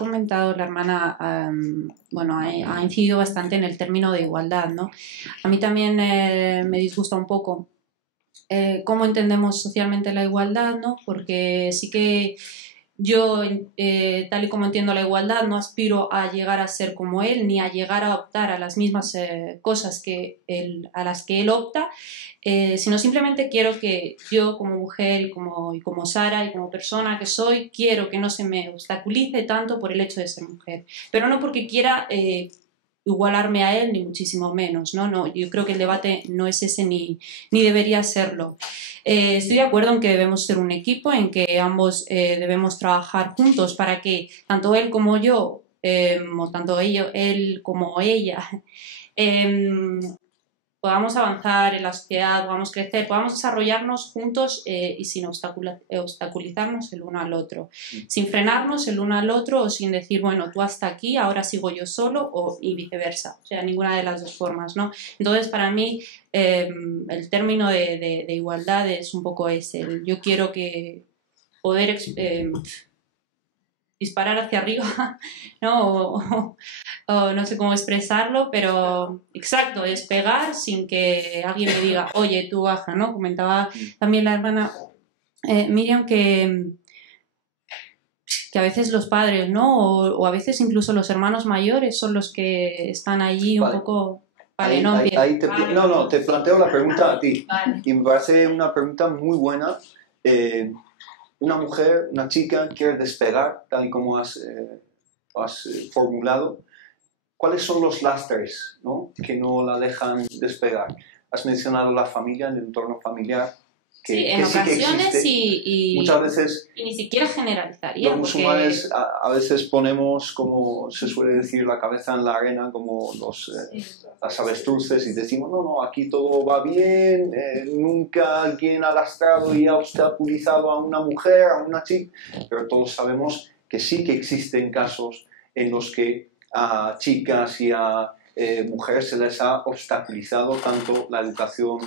comentado la hermana, bueno, ha incidido bastante en el término de igualdad, ¿no? A mí también me disgusta un poco cómo entendemos socialmente la igualdad, ¿no? Porque sí que yo, tal y como entiendo la igualdad, no aspiro a llegar a ser como él, ni a llegar a optar a las mismas cosas a las que él opta, sino simplemente quiero que yo como mujer y como Sara y como persona que soy, quiero que no se me obstaculice tanto por el hecho de ser mujer, pero no porque quiera igualarme a él, ni muchísimo menos, ¿no? No, yo creo que el debate no es ese ni debería serlo. Estoy de acuerdo en que debemos ser un equipo, en que ambos debemos trabajar juntos para que tanto él como yo, o tanto él como ella, podamos avanzar en la sociedad, podamos crecer, podamos desarrollarnos juntos y sin obstaculizarnos el uno al otro, sin frenarnos el uno al otro o sin decir, bueno, tú hasta aquí, ahora sigo yo solo y viceversa, o sea, ninguna de las dos formas, ¿no? Entonces, para mí, el término de igualdad es un poco ese, yo quiero que poder disparar hacia arriba, ¿no? O no sé cómo expresarlo, pero exacto, es pegar sin que alguien me diga, oye, tú baja, ¿no? Comentaba también la hermana Miriam que a veces los padres, ¿no? O a veces incluso los hermanos mayores son los que están allí un poco... Vale, no empiezo. No, te planteo la pregunta a ti. Vale. Y me parece una pregunta muy buena. Una mujer, una chica quiere despegar, tal y como has formulado. ¿Cuáles son los lastres, ¿no?, que no la dejan despegar? Has mencionado la familia, el entorno familiar. Sí, en ocasiones y muchas veces y ni siquiera generalizaría. Los musulmanes a veces ponemos, como se suele decir, la cabeza en la arena como las avestruces y decimos, no, aquí todo va bien, nunca alguien ha lastrado y ha obstaculizado a una mujer, a una chica, pero todos sabemos que sí que existen casos en los que a chicas y a mujeres se les ha obstaculizado tanto la educación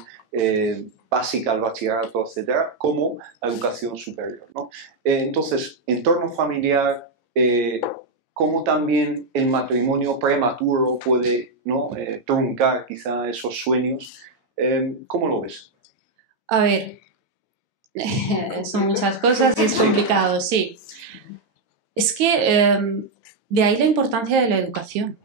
básica, el bachillerato, etcétera, como la educación superior, ¿no? Entonces, entorno familiar, cómo también el matrimonio prematuro puede, ¿no?, truncar quizá esos sueños. ¿Cómo lo ves? A ver, son muchas cosas y es complicado, sí. Es que de ahí la importancia de la educación.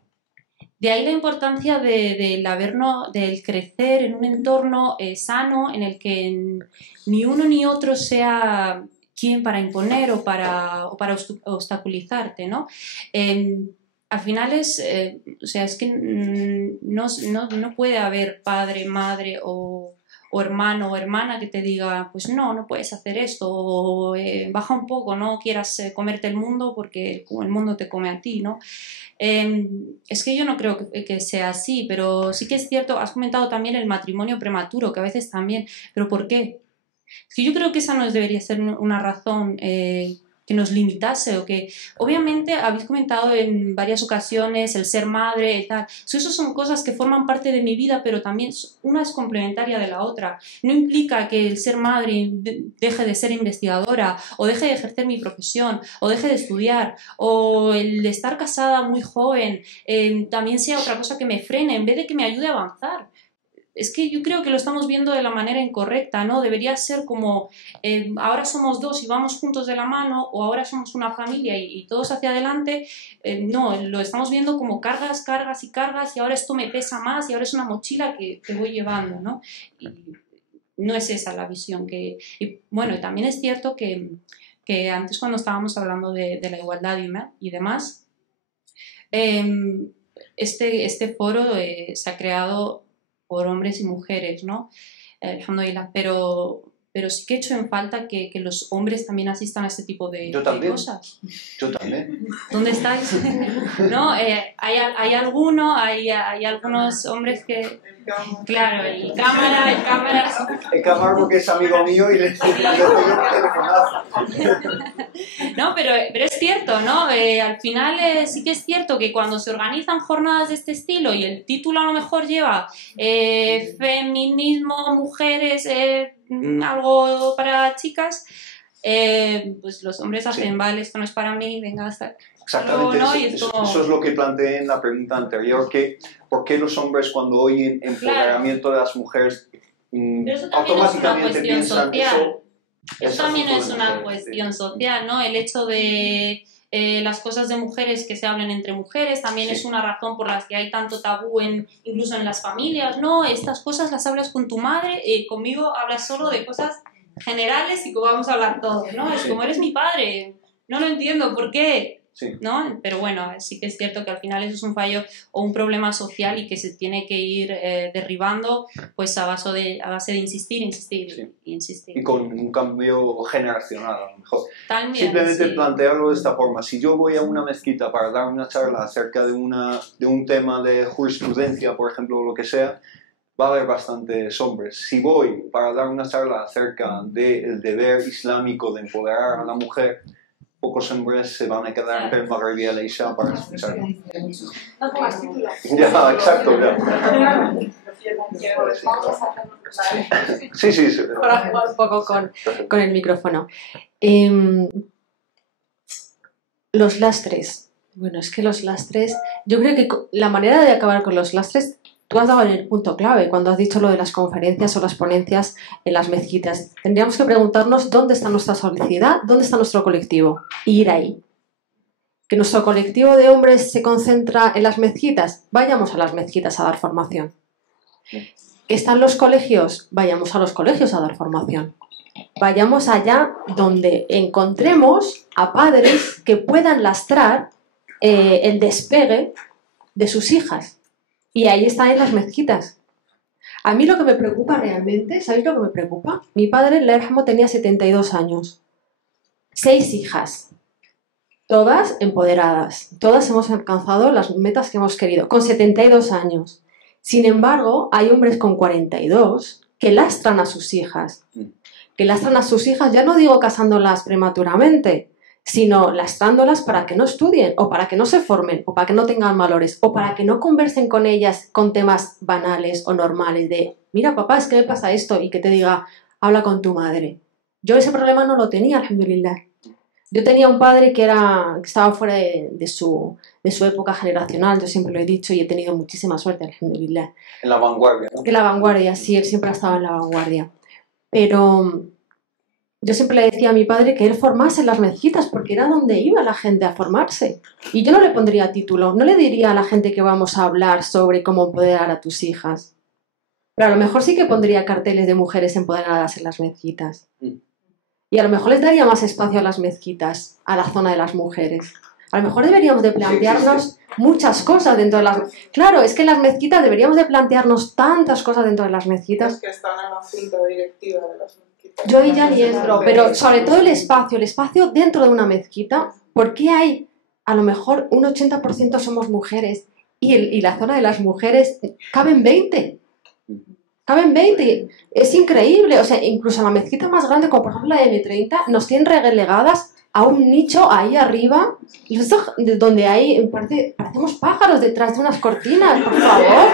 De ahí la importancia del crecer en un entorno sano en el que ni uno ni otro sea quien para imponer o para obstaculizarte, ¿no? Al final o sea, es que no puede haber padre, madre o hermano o hermana que te diga, pues no puedes hacer esto, o baja un poco, no quieras comerte el mundo porque el mundo te come a ti, ¿no? Es que yo no creo que sea así, pero sí que es cierto, has comentado también el matrimonio prematuro, que a veces también, pero ¿por qué? Es que yo creo que esa no debería ser una razón que nos limitase o que, obviamente, habéis comentado en varias ocasiones el ser madre y tal. Eso son cosas que forman parte de mi vida, pero también una es complementaria de la otra. No implica que el ser madre deje de ser investigadora o deje de ejercer mi profesión o deje de estudiar o el de estar casada muy joven también sea otra cosa que me frene en vez de que me ayude a avanzar. Es que yo creo que lo estamos viendo de la manera incorrecta, ¿no? Debería ser como ahora somos dos y vamos juntos de la mano, o ahora somos una familia y todos hacia adelante. No, lo estamos viendo como cargas y cargas, y ahora esto me pesa más y ahora es una mochila que voy llevando, ¿no? Y no es esa la visión y bueno, y también es cierto que antes, cuando estábamos hablando de la igualdad y demás, este foro se ha creado por hombres y mujeres, ¿no? Alhamdulillah, pero sí que he hecho en falta que los hombres también asistan a este tipo de cosas. Yo también. ¿Dónde estáis? ¿No? Hay algunos hombres que... Claro, el cámara... El cámara, que es amigo mío, y le doy un telefonazo. No, pero es cierto, ¿no? Al final sí que es cierto que cuando se organizan jornadas de este estilo y el título a lo mejor lleva feminismo, mujeres, algo para chicas, pues los hombres hacen, vale, esto no es para mí, venga, hasta Exactamente, luego, ¿no? Y es como... eso es lo que planteé en la pregunta anterior, que ¿por qué los hombres cuando oyen empoderamiento de las mujeres automáticamente piensan social. Eso también es una cuestión social, ¿no? El hecho de las cosas de mujeres que se hablen entre mujeres también es una razón por la que hay tanto tabú incluso en las familias, ¿no? Estas cosas las hablas con tu madre, conmigo hablas solo de cosas generales y que vamos a hablar todos, ¿no? Es como eres mi padre, no lo entiendo, ¿por qué? Sí. ¿No? Pero bueno, sí que es cierto que al final eso es un fallo o un problema social y que se tiene que ir derribando pues a base de insistir. Y con un cambio generacional a lo mejor. También, simplemente plantearlo de esta forma. Si yo voy a una mezquita para dar una charla acerca de un tema de jurisprudencia, por ejemplo, o lo que sea, va a haber bastantes hombres. Si voy para dar una charla acerca del deber islámico de empoderar a la mujer, pocos hombres se van a quedar en el Maghreb y el Isha para escuchar. Ya, exacto, ya. Sí. Para jugar un poco con el micrófono. Los lastres. Bueno, es que los lastres... Yo creo que la manera de acabar con los lastres... Tú has dado en el punto clave cuando has dicho lo de las conferencias o las ponencias en las mezquitas. Tendríamos que preguntarnos dónde está nuestra sociedad, dónde está nuestro colectivo y ir ahí. ¿Que nuestro colectivo de hombres se concentra en las mezquitas? Vayamos a las mezquitas a dar formación. ¿Que están los colegios? Vayamos a los colegios a dar formación. Vayamos allá donde encontremos a padres que puedan lastrar el despegue de sus hijas. Y ahí están en las mezquitas. A mí lo que me preocupa realmente, ¿sabéis lo que me preocupa? Mi padre, el Erhamo, tenía 72 años. 6 hijas. Todas empoderadas. Todas hemos alcanzado las metas que hemos querido. Con 72 años. Sin embargo, hay hombres con 42 que lastran a sus hijas. Que lastran a sus hijas, ya no digo casándolas prematuramente, sino lastrándolas para que no estudien, o para que no se formen, o para que no tengan valores, o para que no conversen con ellas con temas banales o normales de, mira papá, es que me pasa esto, y que te diga, habla con tu madre. Yo ese problema no lo tenía, alhamdulillah. Yo tenía un padre que estaba fuera de su época generacional, yo siempre lo he dicho, y he tenido muchísima suerte, alhamdulillah. En la vanguardia, ¿no? En la vanguardia, sí, él siempre ha estado en la vanguardia. Pero... yo siempre le decía a mi padre que él formase en las mezquitas porque era donde iba la gente a formarse. Y yo no le pondría título, no le diría a la gente que vamos a hablar sobre cómo empoderar a tus hijas. Pero a lo mejor sí que pondría carteles de mujeres empoderadas en las mezquitas. Y a lo mejor les daría más espacio a las mezquitas, a la zona de las mujeres. A lo mejor deberíamos de plantearnos muchas cosas dentro de las... Claro, es que en las mezquitas deberíamos de plantearnos tantas cosas dentro de las mezquitas. Es que están en la junta directiva de las mezquitas. Yo ahí ya ni entro, pero sobre todo el espacio dentro de una mezquita, ¿por qué hay a lo mejor un 80% somos mujeres y la zona de las mujeres caben 20? Caben 20, es increíble, o sea, incluso la mezquita más grande, como por ejemplo la de M30, nos tienen relegadas a un nicho ahí arriba, donde hay, parecemos pájaros detrás de unas cortinas, por favor.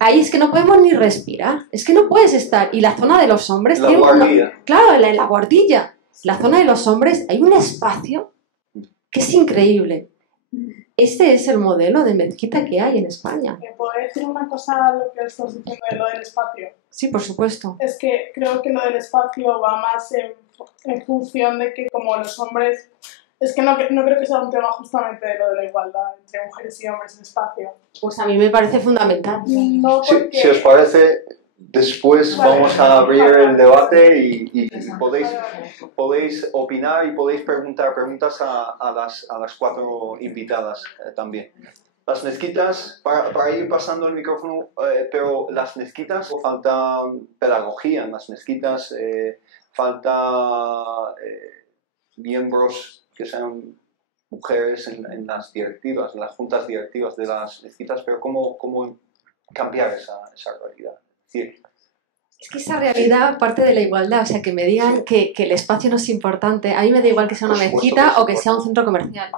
Ahí es que no podemos ni respirar, es que no puedes estar. Y la zona de los hombres... La guardilla. Claro, la guardilla. La zona de los hombres, hay un espacio que es increíble. Este es el modelo de mezquita que hay en España. ¿Puedo decir una cosa a lo que estás diciendo de lo del espacio? Sí, por supuesto. Es que creo que lo del espacio va más en función de que como los hombres... Es que no creo que sea un tema justamente de lo de la igualdad entre mujeres y hombres en espacio. Pues a mí me parece fundamental. No porque... Si os parece, después vamos a abrir el debate y podéis opinar y podéis preguntar preguntas a las 4 invitadas también. Las mezquitas, para ir pasando el micrófono, pero las mezquitas falta pedagogía en las mezquitas, falta miembros que sean mujeres en las directivas, en las juntas directivas de las mezquitas, pero ¿cómo cambiar esa realidad? Sí. Es que esa realidad parte de la igualdad, o sea, que me digan que el espacio no es importante. A mí me da igual que sea una mezquita o que sea un centro comercial.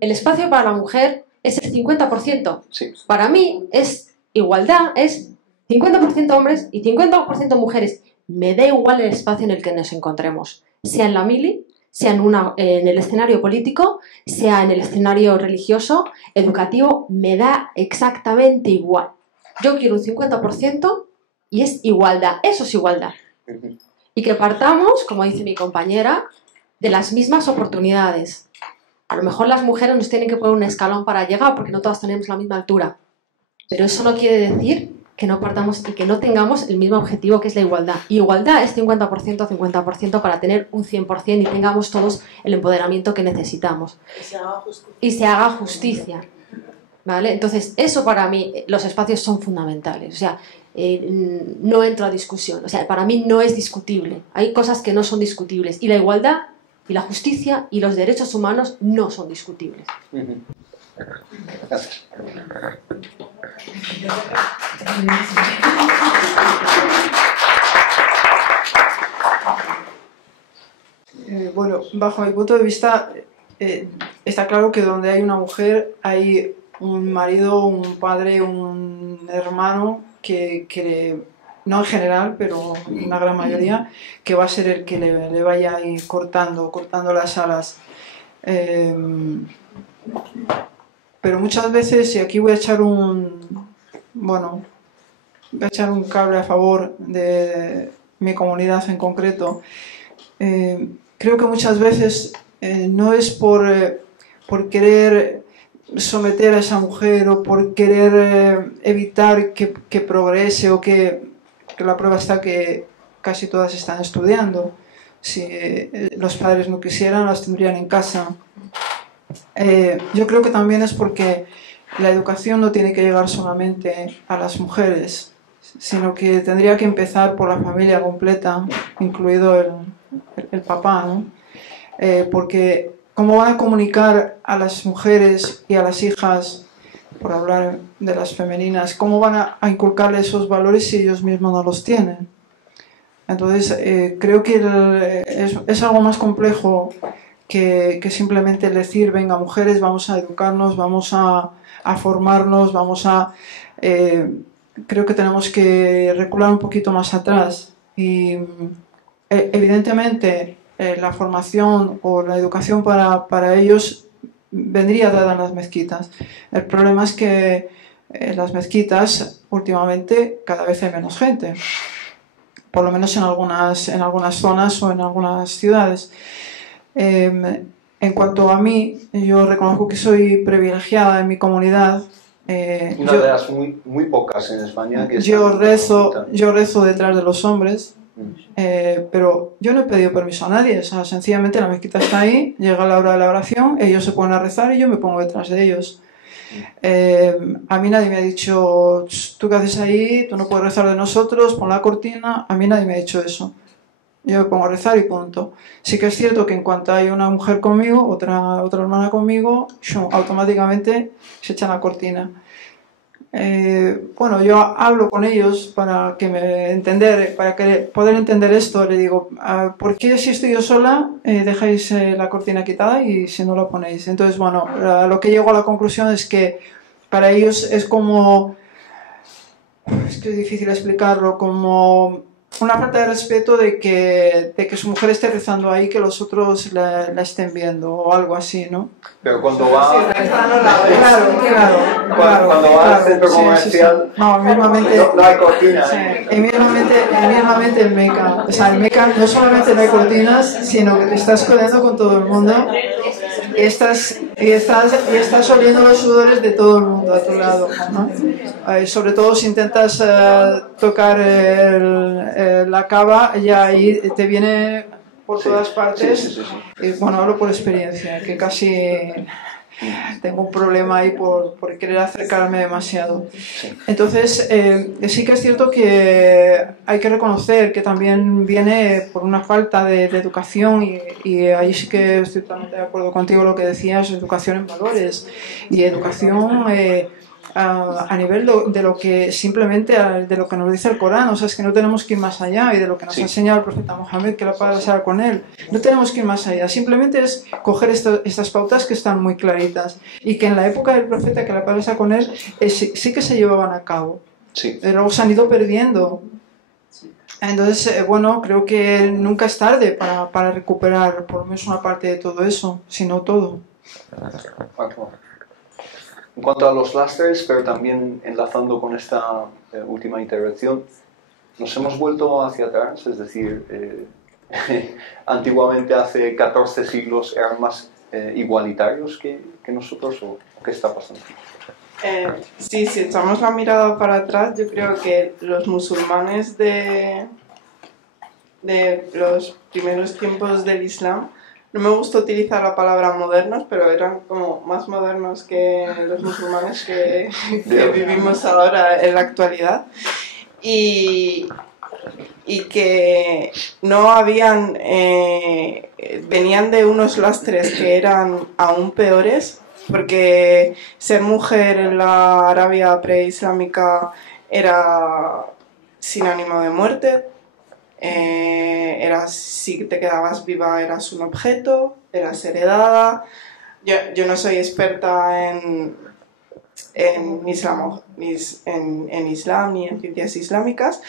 El espacio para la mujer es el 50%. Sí. Para mí es igualdad, es 50% hombres y 50% mujeres. me da igual el espacio en el que nos encontremos, sea en la mili, sea en el escenario político, sea en el escenario religioso, educativo, me da exactamente igual. Yo quiero un 50% y es igualdad, eso es igualdad. Y que partamos, como dice mi compañera, de las mismas oportunidades. A lo mejor las mujeres nos tienen que poner un escalón para llegar porque no todas tenemos la misma altura. Pero eso no quiere decir que no partamos y que no tengamos el mismo objetivo, que es la igualdad. Y igualdad es 50%, 50% para tener un 100% y tengamos todos el empoderamiento que necesitamos. Y se haga justicia. ¿Vale? Entonces, eso para mí, los espacios son fundamentales. O sea, no entro a discusión. O sea, para mí no es discutible. Hay cosas que no son discutibles. Y la igualdad y la justicia y los derechos humanos no son discutibles. Gracias. Bueno, bajo mi punto de vista, está claro que donde hay una mujer hay un marido, un padre, un hermano que no en general, pero en una gran mayoría, que va a ser el que le vaya ahí cortando las alas. Pero muchas veces, y aquí voy a echar un cable a favor de mi comunidad en concreto, creo que muchas veces no es por querer someter a esa mujer o por querer evitar que progrese o que la prueba está que casi todas están estudiando. Si los padres no quisieran, las tendrían en casa. Yo creo que también es porque la educación no tiene que llegar solamente a las mujeres, sino que tendría que empezar por la familia completa, incluido el papá, ¿no? Porque ¿cómo van a comunicar a las mujeres y a las hijas, por hablar de las femeninas, cómo van a inculcarles esos valores si ellos mismos no los tienen? Entonces, creo que es algo más complejo que simplemente decir, venga, mujeres, vamos a educarnos, vamos a formarnos, creo que tenemos que recular un poquito más atrás. Y evidentemente la formación o la educación para ellos vendría dada en las mezquitas. El problema es que en las mezquitas últimamente cada vez hay menos gente, por lo menos en algunas zonas o en algunas ciudades. En cuanto a mí, yo reconozco que soy privilegiada en mi comunidad. Una de las muy pocas en España que yo rezo detrás de los hombres, pero yo no he pedido permiso a nadie. O sea, sencillamente la mezquita está ahí, llega la hora de la oración, ellos se ponen a rezar y yo me pongo detrás de ellos. A mí nadie me ha dicho, ¿tú qué haces ahí? Tú no puedes rezar de nosotros, pon la cortina. A mí nadie me ha dicho eso. Yo me pongo a rezar y punto. Sí que es cierto que en cuanto hay una mujer conmigo, otra hermana conmigo, automáticamente se echa la cortina. Bueno, yo hablo con ellos para poder entender esto. Le digo, ¿por qué si estoy yo sola dejáis la cortina quitada y si no la ponéis? Entonces, bueno, lo que llego a la conclusión es que para ellos es como... Es que es difícil explicarlo, como... una falta de respeto de que su mujer esté rezando ahí, que los otros la estén viendo o algo así, ¿no? Pero cuando va... Cuando va al centro comercial... No, mismamente... No hay cortinas. Mismamente en Meca. O sea, en Meca no solamente no hay cortinas, sino que te estás codeando con todo el mundo y estás oliendo los sudores de todo el mundo a tu lado, ¿no? Sobre todo si intentas tocar la cava, ya ahí te viene por todas partes. Sí. Y, bueno, hablo por experiencia, que casi tengo un problema ahí por querer acercarme demasiado. Entonces, sí que es cierto que hay que reconocer que también viene por una falta de educación y ahí sí que estoy totalmente de acuerdo contigo lo que decías, educación en valores y educación a nivel de lo que simplemente de lo que nos dice el Corán. O sea, es que no tenemos que ir más allá, y de lo que nos ha enseñado el profeta Mohammed, que la paz sea con él. No tenemos que ir más allá, simplemente es coger estas pautas que están muy claritas y que en la época del profeta, que la paz sea con él, sí que se llevaban a cabo. Sí. Luego se han ido perdiendo. Entonces, bueno, creo que nunca es tarde para recuperar por lo menos una parte de todo eso, si no todo. En cuanto a los lastres, pero también enlazando con esta última intervención, nos hemos vuelto hacia atrás, es decir, antiguamente hace 14 siglos eran más igualitarios que nosotros, ¿o qué está pasando? Sí, si echamos la mirada para atrás, yo creo que los musulmanes de los primeros tiempos del Islam, no me gusta utilizar la palabra modernos, pero eran como más modernos que los musulmanes que vivimos ahora en la actualidad. Y que no habían, venían de unos lastres que eran aún peores, porque ser mujer en la Arabia preislámica era sinónimo de muerte, si te quedabas viva eras un objeto, eras heredada. Yo no soy experta en Islam ni en ciencias islámicas,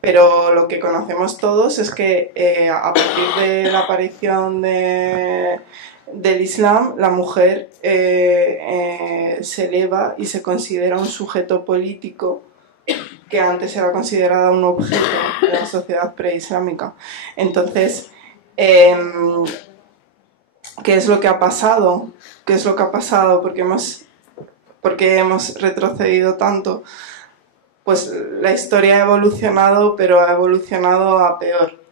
pero lo que conocemos todos es que a partir de la aparición del Islam, la mujer se eleva y se considera un sujeto político que antes era considerada un objeto de la sociedad preislámica. Entonces, ¿qué es lo que ha pasado? ¿Qué es lo que ha pasado? ¿Por qué hemos retrocedido tanto? Pues la historia ha evolucionado, pero ha evolucionado a peor.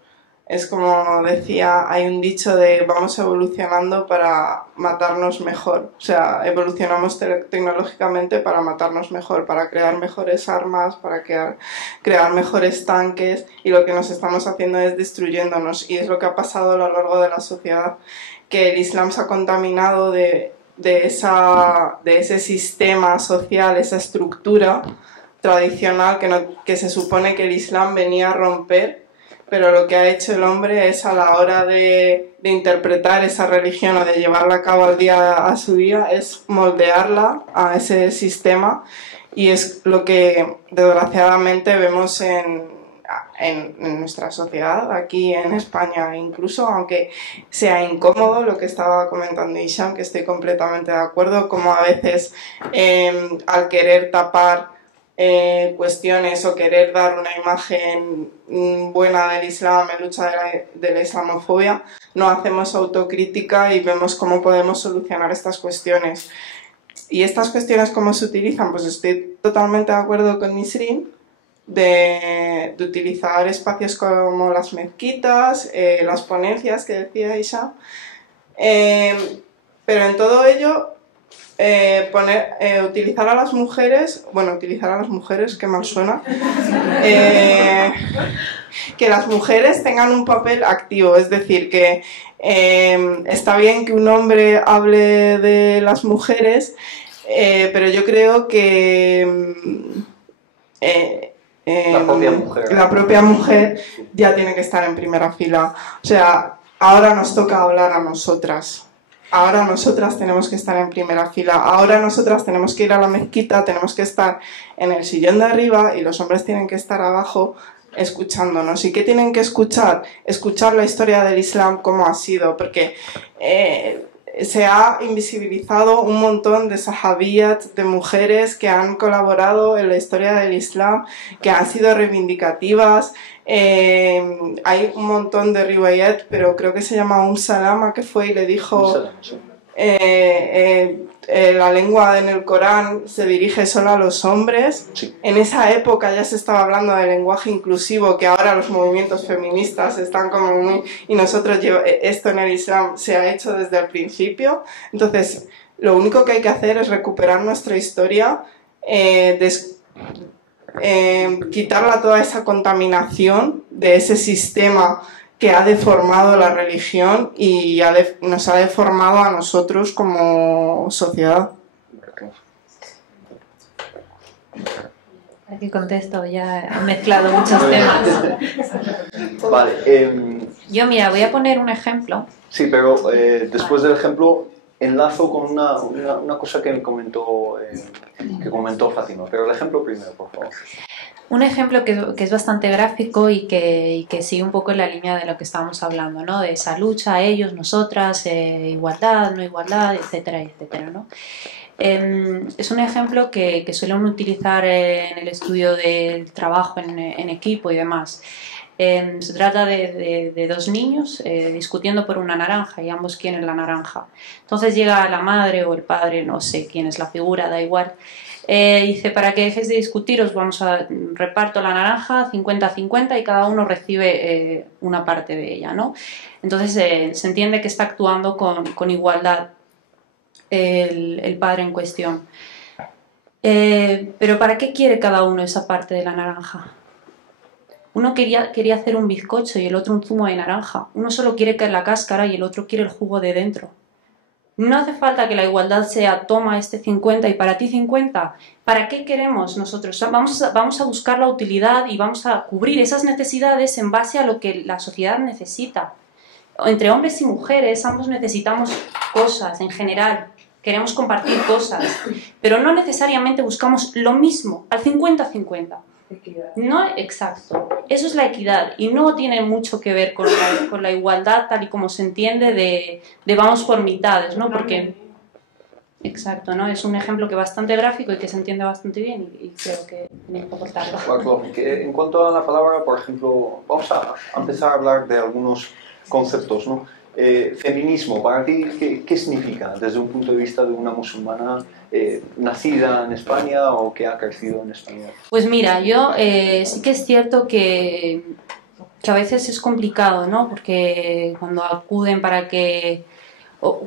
Es como decía, hay un dicho de vamos evolucionando para matarnos mejor. O sea, evolucionamos tecnológicamente para matarnos mejor, para crear mejores armas, para crear mejores tanques, y lo que nos estamos haciendo es destruyéndonos. Y es lo que ha pasado a lo largo de la sociedad, que el Islam se ha contaminado de ese sistema social, esa estructura tradicional que se supone que el Islam venía a romper, pero lo que ha hecho el hombre es, a la hora de interpretar esa religión o de llevarla a cabo a su día, es moldearla a ese sistema, y es lo que desgraciadamente vemos en nuestra sociedad, aquí en España incluso, aunque sea incómodo lo que estaba comentando Hisham, que estoy completamente de acuerdo, como a veces al querer tapar cuestiones o querer dar una imagen buena del Islam en lucha de la islamofobia, no hacemos autocrítica y vemos cómo podemos solucionar estas cuestiones. Y estas cuestiones, ¿cómo se utilizan? Pues estoy totalmente de acuerdo con Nisrin de utilizar espacios como las mezquitas, las ponencias que decía Isha, pero en todo ello utilizar a las mujeres, qué mal suena, que las mujeres tengan un papel activo, es decir, que está bien que un hombre hable de las mujeres, pero yo creo que la propia mujer ya tiene que estar en primera fila. O sea, ahora nos toca hablar a nosotras. Ahora nosotras tenemos que estar en primera fila, ahora nosotras tenemos que ir a la mezquita, tenemos que estar en el sillón de arriba y los hombres tienen que estar abajo escuchándonos. ¿Y qué tienen que escuchar? Escuchar la historia del Islam, cómo ha sido, porque se ha invisibilizado un montón de sahabiyat, de mujeres que han colaborado en la historia del Islam, que han sido reivindicativas. Hay un montón de riwayat, pero creo que se llama Salama, que fue y le dijo la lengua en el Corán se dirige solo a los hombres. Sí. En esa época ya se estaba hablando de lenguaje inclusivo, que ahora los movimientos feministas están como muy... Y nosotros, esto en el Islam se ha hecho desde el principio. Entonces, lo único que hay que hacer es recuperar nuestra historia, quitarla toda esa contaminación de ese sistema que ha deformado la religión y nos ha deformado a nosotros como sociedad. Aquí contesto, ya he mezclado muchos temas. Vale. Yo, mira, voy a poner un ejemplo. Sí, pero después del ejemplo enlazo con una cosa que comentó Fátima, pero el ejemplo primero, por favor. Un ejemplo que es bastante gráfico y que sigue un poco en la línea de lo que estábamos hablando, ¿no? De esa lucha, ellos, nosotras, igualdad, no igualdad, etcétera, etcétera, ¿no? Es un ejemplo que suelen utilizar en el estudio del trabajo en equipo y demás. Se trata de dos niños discutiendo por una naranja y ambos quieren la naranja. Entonces llega la madre o el padre, no sé quién es la figura, da igual. Dice, para que dejéis de discutir os vamos a reparto la naranja 50-50 y cada uno recibe una parte de ella, ¿no? Entonces se entiende que está actuando con igualdad el padre en cuestión. Pero ¿para qué quiere cada uno esa parte de la naranja? Uno quería hacer un bizcocho y el otro un zumo de naranja. Uno solo quiere que la cáscara y el otro quiere el jugo de dentro. No hace falta que la igualdad sea toma este 50 y para ti 50. ¿Para qué queremos nosotros? Vamos a buscar la utilidad y vamos a cubrir esas necesidades en base a lo que la sociedad necesita. Entre hombres y mujeres ambos necesitamos cosas en general. Queremos compartir cosas, pero no necesariamente buscamos lo mismo, al 50-50. No, exacto. Eso es la equidad y no tiene mucho que ver con la igualdad tal y como se entiende de vamos por mitades, ¿no? Porque, exacto, ¿no? Es un ejemplo que es bastante gráfico y que se entiende bastante bien y creo que tenéis que aportarlo. Claro, en cuanto a la palabra, por ejemplo, vamos a empezar a hablar de algunos conceptos, ¿no? Feminismo, para ti, ¿qué significa desde un punto de vista de una musulmana nacida en España o que ha crecido en España? Pues mira, yo sí que es cierto que a veces es complicado, ¿no? Porque cuando acuden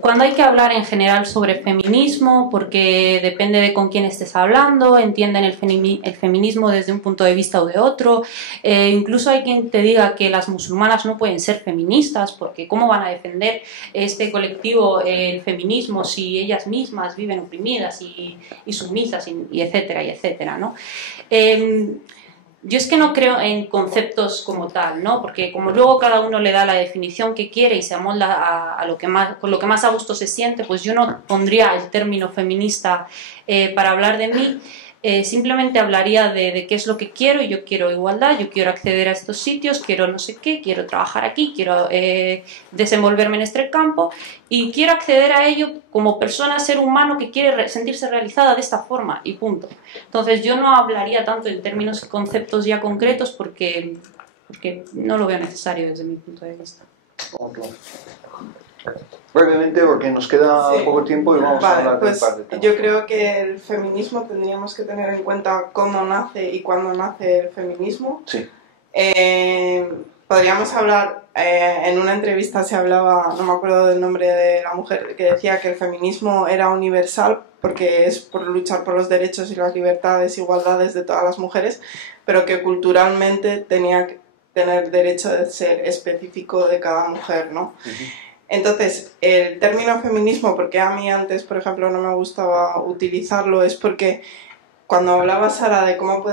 cuando hay que hablar en general sobre feminismo, porque depende de con quién estés hablando, entienden el feminismo desde un punto de vista o de otro, incluso hay quien te diga que las musulmanas no pueden ser feministas, porque ¿cómo van a defender este colectivo el feminismo si ellas mismas viven oprimidas y sumisas y etcétera, ¿no? Yo es que no creo en conceptos como tal, ¿no? Porque como luego cada uno le da la definición que quiere y se amolda con lo que más a gusto se siente, pues yo no pondría el término feminista para hablar de mí. Simplemente hablaría de qué es lo que quiero, y yo quiero igualdad, yo quiero acceder a estos sitios, quiero no sé qué, quiero trabajar aquí, quiero desenvolverme en este campo y quiero acceder a ello como persona, ser humano que quiere sentirse realizada de esta forma y punto. Entonces yo no hablaría tanto en términos y conceptos ya concretos porque no lo veo necesario desde mi punto de vista. Brevemente, porque nos queda poco tiempo y vamos a hablar de un par de temas. Yo creo que el feminismo tendríamos que tener en cuenta cómo nace y cuándo nace el feminismo. Sí. Podríamos hablar, en una entrevista se hablaba, no me acuerdo del nombre de la mujer, que decía que el feminismo era universal porque es por luchar por los derechos y las libertades e igualdades de todas las mujeres, pero que culturalmente tenía que tener derecho de ser específico de cada mujer, ¿no? Entonces, el término feminismo, porque a mí antes, por ejemplo, no me gustaba utilizarlo, es porque cuando hablaba Sara de cómo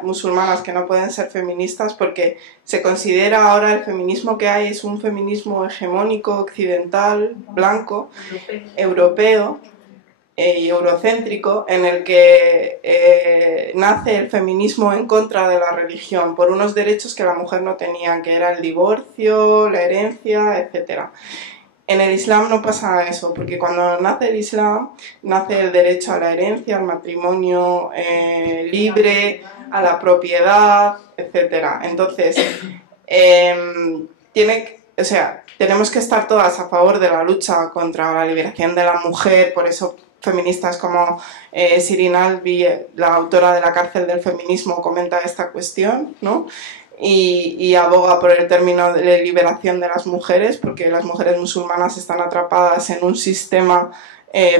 musulmanas que no pueden ser feministas, porque se considera ahora el feminismo que hay es un feminismo hegemónico, occidental, blanco, europeo y eurocéntrico, en el que nace el feminismo en contra de la religión, por unos derechos que la mujer no tenía, que era el divorcio, la herencia, etc. En el Islam no pasa eso, porque cuando nace el Islam, nace el derecho a la herencia, al matrimonio libre, a la propiedad, etc. Entonces, tenemos que estar todas a favor de la lucha contra la liberación de la mujer, por eso feministas como Shirin Alvi, la autora de La cárcel del feminismo, comenta esta cuestión, ¿no? Y aboga por el término de liberación de las mujeres, porque las mujeres musulmanas están atrapadas en un sistema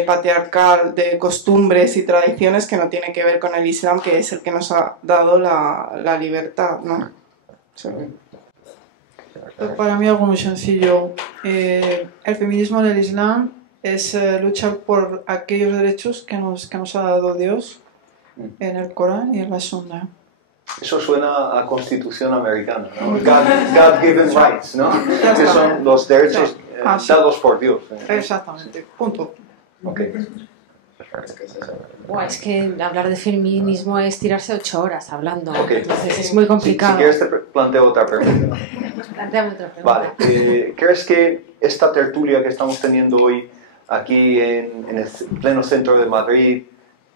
patriarcal de costumbres y tradiciones que no tiene que ver con el Islam, que es el que nos ha dado la libertad, ¿no? Sí. Para mí algo muy sencillo. El feminismo en el Islam es luchar por aquellos derechos que nos ha dado Dios en el Corán y en la Sunna. Eso suena a Constitución americana, ¿no? God-given rights, ¿no? Que son los derechos dados por Dios. Exactamente, punto. Okay. Buah, es que hablar de feminismo es tirarse 8 horas hablando, Ok. entonces es muy complicado. Si quieres te planteo otra pregunta. Plantéame otra pregunta. Vale, ¿crees que esta tertulia que estamos teniendo hoy aquí en el pleno centro de Madrid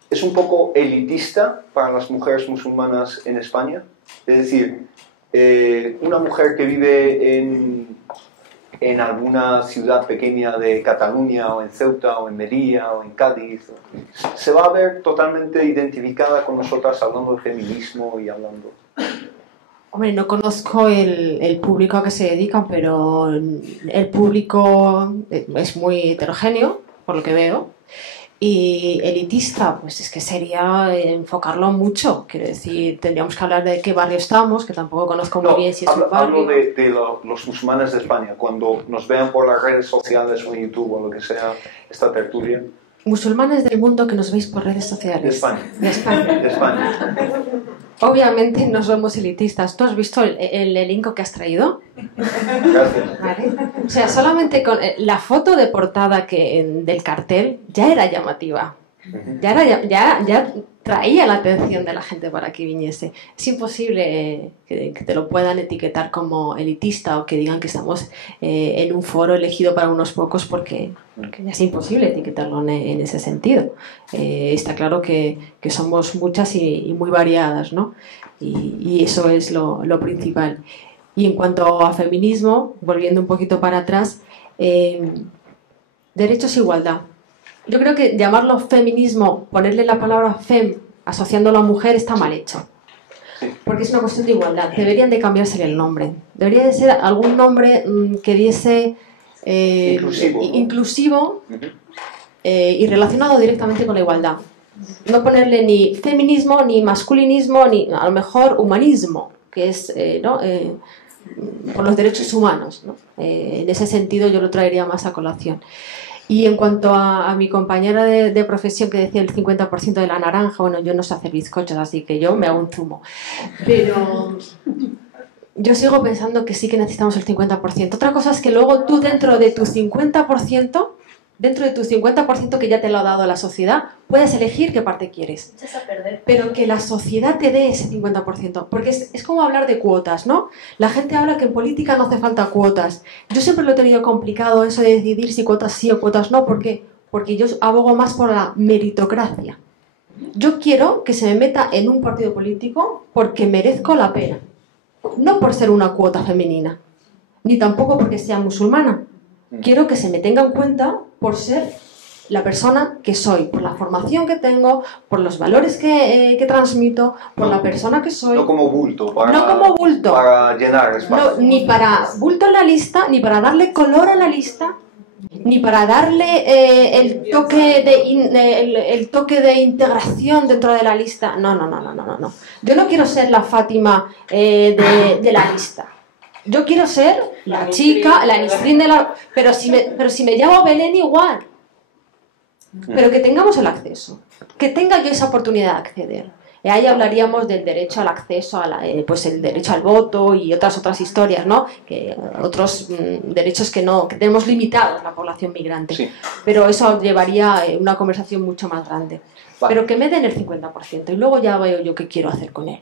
es un poco elitista para las mujeres musulmanas en España? Es decir, una mujer que vive en alguna ciudad pequeña de Cataluña o en Ceuta o en Melilla o en Cádiz se va a ver totalmente identificada con nosotras hablando de feminismo y hablando... Hombre, no conozco el público a que se dedican, pero el público es muy heterogéneo, por lo que veo. Y elitista, pues es que sería enfocarlo mucho. Quiero decir, tendríamos que hablar de qué barrio estamos, que tampoco conozco muy bien si es un barrio. Hablo de los musulmanes de España, cuando nos vean por las redes sociales o en YouTube o lo que sea, esta tertulia. Musulmanes del mundo que nos veis por redes sociales. De España. De España. De España. Obviamente no somos elitistas. ¿Tú has visto el elenco que has traído? Gracias. ¿Vale? O sea, solamente con la foto de portada del cartel ya era llamativa. Ya traía la atención de la gente para que viniese. Es imposible que te lo puedan etiquetar como elitista o que digan que estamos en un foro elegido para unos pocos porque ya es imposible etiquetarlo en ese sentido. Está claro que somos muchas y muy variadas, ¿no? Y eso es lo principal. Y en cuanto a feminismo, volviendo un poquito para atrás, derechos e igualdad. Yo creo que llamarlo feminismo, ponerle la palabra fem asociándolo a mujer está mal hecho. Porque es una cuestión de igualdad. Deberían de cambiársele el nombre. Debería de ser algún nombre que diese inclusivo y relacionado directamente con la igualdad. No ponerle ni feminismo, ni masculinismo, ni a lo mejor humanismo, que es por los derechos humanos, ¿no? En ese sentido yo lo traería más a colación. Y en cuanto a mi compañera de profesión que decía el 50% de la naranja, bueno, yo no sé hacer bizcochos, así que yo me hago un zumo. Pero yo sigo pensando que sí que necesitamos el 50%. Otra cosa es que luego tú dentro de tu 50%, que ya te lo ha dado la sociedad, puedes elegir qué parte quieres. Pero que la sociedad te dé ese 50%. Porque es como hablar de cuotas, ¿no? La gente habla que en política no hace falta cuotas. Yo siempre lo he tenido complicado eso de decidir si cuotas sí o cuotas no. ¿Por qué? Porque yo abogo más por la meritocracia. Yo quiero que se me meta en un partido político porque merezco la pena. No por ser una cuota femenina. Ni tampoco porque sea musulmana. Quiero que se me tenga en cuenta por ser la persona que soy, por la formación que tengo, por los valores que transmito, por la persona que soy. No como bulto. No como bulto. Para llenar espacio. No, ni para bulto en la lista, ni para darle color a la lista, ni para darle el toque de integración dentro de la lista. No. Yo no quiero ser la Fátima de la lista. Yo quiero ser la chica, la Nisrin de la... Pero si me llamo Belén igual. Pero que tengamos el acceso. Que tenga yo esa oportunidad de acceder. Ahí hablaríamos del derecho al acceso, pues el derecho al voto y otras historias, ¿no? Que otros derechos que tenemos limitados la población migrante. Sí. Pero eso llevaría una conversación mucho más grande. Vale. Pero que me den el 50% y luego ya veo yo qué quiero hacer con él.